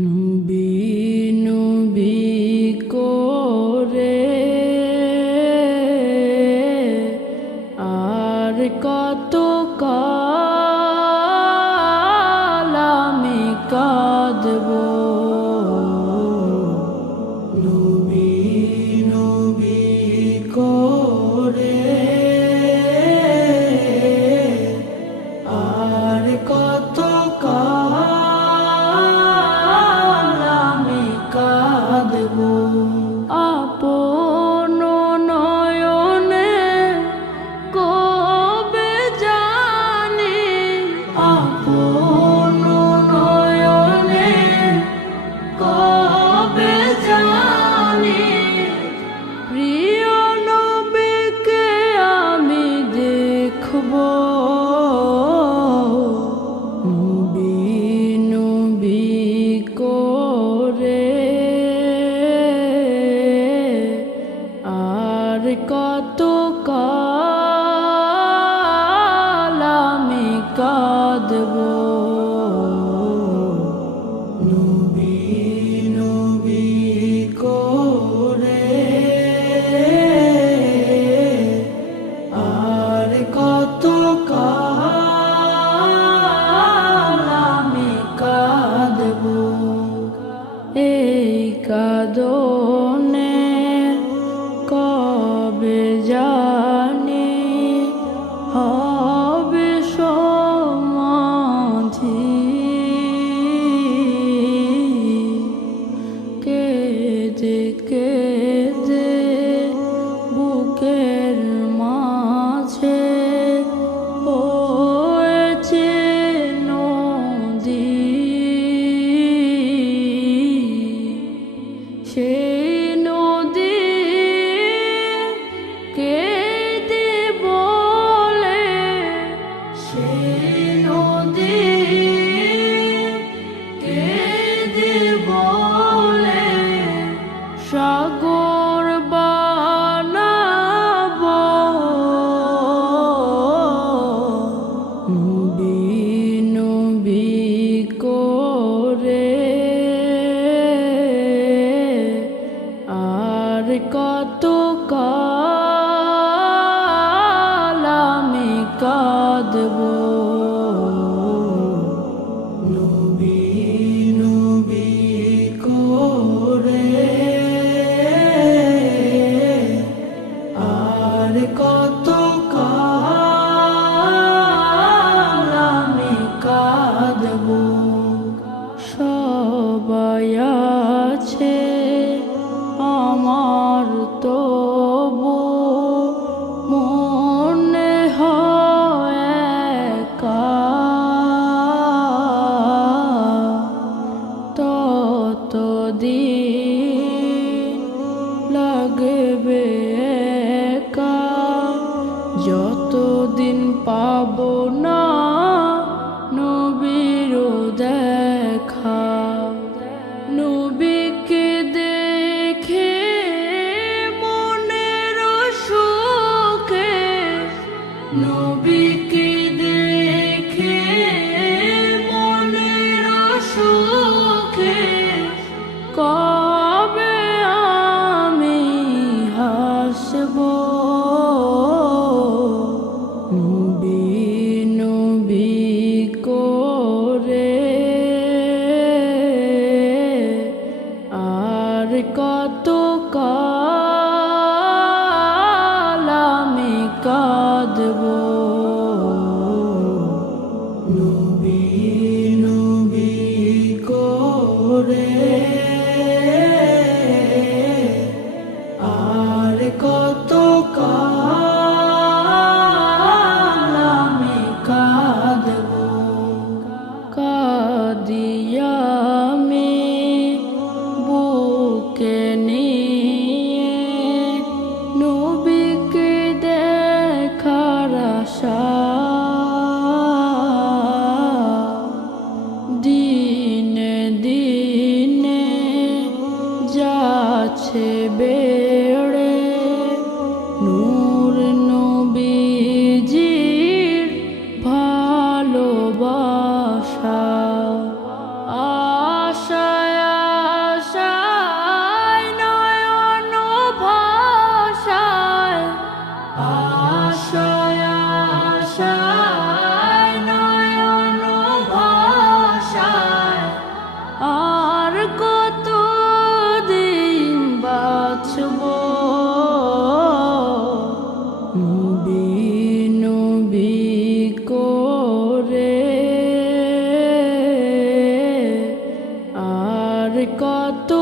নবী নবী করে আর কত কাল আমি কাঁদব। নবী নবী করে আর কত কাল আমি কাঁদব। আপন নয়নে কবে জানি, আপন নয়নে কবে জানি প্রিয় নবীকে আমি দেখব। নবী নবী করে আর কত কাল আমি কাঁদব। নবী নবী করে আর কত কাল আমি কাঁদব। এই কাঁদনে কবে জানি হবে সমাধি। কেঁদে কেঁদে বুকের মাঝে হয়েছে নদী। সেই নদী কেঁদে বলে, সেই নদী কেঁদে বলে সাগর বানাব। নবী নবী করে আর কত কাল আমি কাঁদব। নবী নবী করে আর কত কাল আমি কাঁদব। সবাই আছে আমার তবু মনে হয় একা। ততদিন লাগবে একা যতদিন পাব না নবীর দেখা। নবীকে দেখে মনের সুখে, নবীকে দেখে মনের সুখে কবে আমি হাসব। নবী নবী করে আর কত কাল আমি কাঁদব। নবী নবী করে আর কত কাল আমি কাঁদব। কাঁদিয়া আমি বুকে নিয়ে নবীকে দেখার আশা। দিনে দিনে যাচ্ছে বেড়ে নূর নবীজির ভালোবাসা। আশায় কত